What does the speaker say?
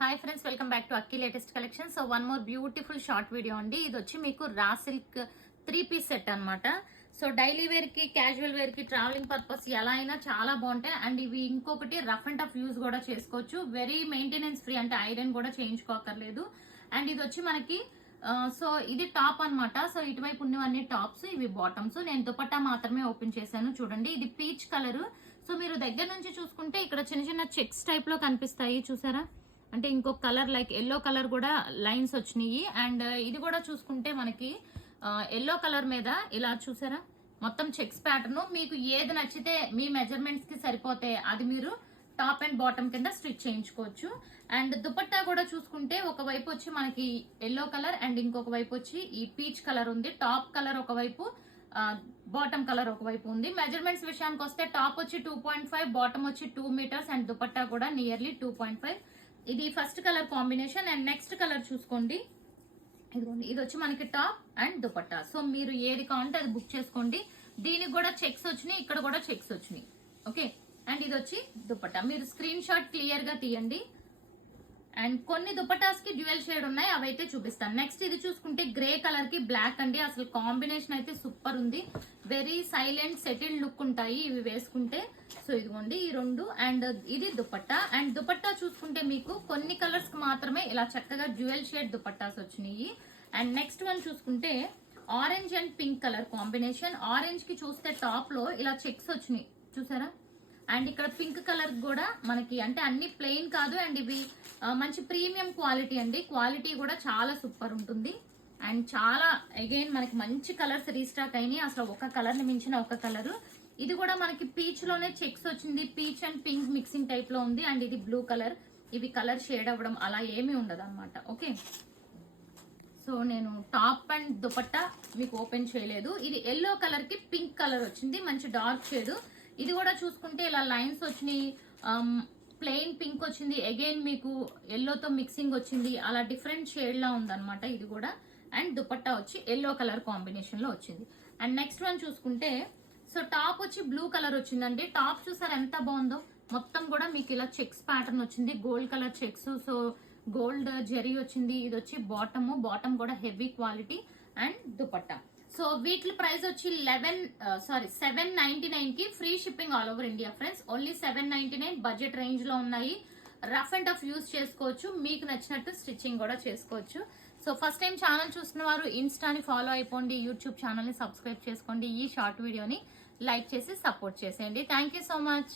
Hi friends, welcome back to Akki latest collection. So one more beautiful short video అండి. ఇది వచ్చి మీకు raw silk 3-పీస్ సెట్ అన్నమాట. సో డైలీ వేర్ కి, క్యాజువల్ వేర్ కి, ట్రావెలింగ్ పర్పస్ ఎలా అయినా చాలా బాగుంటాయి. అండ్ ఇవి ఇంకొకటి రఫ్ అండ్ టఫ్ యూజ్ కూడా చేసుకోవచ్చు. వెరీ మెయింటెనెన్స్ ఫ్రీ, అంటే ఐరన్ కూడా చేయించుకోకర్లేదు. అండ్ ఇది వచ్చి మనకి సో ఇది టాప్ అన్నమాట. సో ఇటువైపు ఉన్నవన్నీ టాప్స్, ఇవి బాటమ్స్. నేను దుపట్టా మాత్రమే ఓపెన్ చేశాను. చూడండి, ఇది పీచ్ కలర్. సో మీరు దగ్గర నుంచి చూసుకుంటే ఇక్కడ చిన్న చిన్న చెక్స్ టైప్ లో కనిపిస్తాయి, చూసారా? అంటే ఇంకొక కలర్ లైక్ ఎల్లో కలర్ కూడా లైన్స్ వచ్చినాయి. అండ్ ఇది కూడా చూసుకుంటే మనకి ఎల్లో కలర్ మీద ఇలా చూసారా, మొత్తం చెక్స్ ప్యాటర్న్. మీకు ఏది నచ్చితే మీ మెజర్మెంట్స్ కి సరిపోతే అది మీరు టాప్ అండ్ బాటమ్ కింద స్టిచ్ చేయించుకోవచ్చు. అండ్ దుపట్టా కూడా చూసుకుంటే ఒకవైపు వచ్చి మనకి ఎల్లో కలర్ అండ్ ఇంకొక వైపు వచ్చి ఈ పీచ్ కలర్ ఉంది. టాప్ కలర్ ఒకవైపు, బాటమ్ కలర్ ఒకవైపు ఉంది. మెజర్మెంట్స్ విషయానికి వస్తే టాప్ వచ్చి 2.5, బాటమ్ వచ్చి 2 మీటర్స్ అండ్ దుపట్టా కూడా నియర్లీ 2.5. ఇది first colour combination. And next colour చూసుకోండి, ఇదిగోండి. ఇది వచ్చి మనకి టాప్ అండ్ దుపట్టా. సో మీరు ఏది కావాలంటే అది బుక్ చేసుకోండి. దీనికి కూడా చెక్స్ వచ్చినాయి, ఇక్కడ కూడా చెక్స్ వచ్చినాయి. ఓకే, అండ్ ఇది వచ్చి దుపట్టా. మీరు స్క్రీన్ షాట్ క్లియర్ గా తీయండి. అండ్ కొన్ని దుపట్టాస్ కి డ్యూయల్ షేడ్ ఉన్నాయి, అవైతే చూపిస్తాను. నెక్స్ట్ ఇది చూసుకుంటే గ్రే కలర్ కి బ్లాక్ అండి. అసలు కాంబినేషన్ అయితే సూపర్ ఉంది. వెరీ సైలెంట్ సెటిల్డ్ లుక్ ఉంటాయి ఇవి వేసుకుంటే. సో ఇదిగోండి ఈ రెండు. అండ్ ఇది దుపట్టా. అండ్ దుపట్టా చూసుకుంటే మీకు కొన్ని కలర్స్ కి మాత్రమే ఇలా చక్కగా డ్యూయల్ షేడ్ దుపట్టాస్ వచ్చినాయి. అండ్ నెక్స్ట్ వన్ చూసుకుంటే orange and pink colour combination. Orange కి చూస్తే టాప్ లో ఇలా చెక్స్ వచ్చినాయి, చూసారా? అండ్ ఇక్కడ పింక్ కలర్ కూడా మనకి, అంటే అన్ని ప్లెయిన్ కాదు. అండ్ ఇవి మంచి ప్రీమియం క్వాలిటీ అండి. క్వాలిటీ కూడా చాలా సూపర్ ఉంటుంది. అండ్ చాలా అగైన్ మనకి మంచి కలర్స్ రీస్టాక్ అయినాయి. అసలు ఒక కలర్ ని మించిన ఒక కలర్. ఇది కూడా మనకి పీచ్ లోనే చెక్స్ వచ్చింది. Peach and pink mixing type లో ఉంది. అండ్ ఇది బ్లూ కలర్. ఇవి కలర్ షేడ్ అవ్వడం అలా ఏమీ ఉండదు అనమాట. ఓకే, సో నేను టాప్ అండ్ దుపట్టా మీకు ఓపెన్ చేయలేదు. ఇది ఎల్లో కలర్ కి పింక్ కలర్ వచ్చింది, మంచి డార్క్ షేడ్. ఇది కూడా చూసుకుంటే ఇలా లైన్స్ వచ్చినాయి, ప్లెయిన్ పింక్ వచ్చింది, అగైన్ మీకు ఎల్లోతో మిక్సింగ్ వచ్చింది, అలా డిఫరెంట్ షేడ్ లా ఉందన్నమాట ఇది కూడా. అండ్ దుపట్టా వచ్చి ఎల్లో కలర్ కాంబినేషన్ లో వచ్చింది. అండ్ నెక్స్ట్ వన్ చూసుకుంటే సో టాప్ వచ్చి బ్లూ కలర్ వచ్చిందండి. టాప్ చూసారు ఎంత బాగుందో, మొత్తం కూడా మీకు ఇలా చెక్స్ ప్యాటర్న్ వచ్చింది, gold colour checks. So gold zari వచ్చింది. ఇది వచ్చి బాటమ్, బాటమ్ కూడా heavy quality. And dupatta. So వీటి ప్రైస్ వచ్చి 799 కి free shipping all over India friends. Only 799 budget range లో ఉన్నాయి. రఫ్ అండ్ టఫ్ యూజ్ చేసుకోవచ్చు, మీకు నచ్చినట్టు స్టిచ్చింగ్ కూడా చేసుకోవచ్చు. సో ఫస్ట్ టైం ఛానల్ చూస్తున్న వారు ఇన్స్టాని ఫాలో అయిపోండి, యూట్యూబ్ ఛానల్ ని సబ్స్క్రైబ్ చేసుకోండి, ఈ షార్ట్ వీడియోని లైక్ చేసి సపోర్ట్ చేసేయండి. Thank you so much.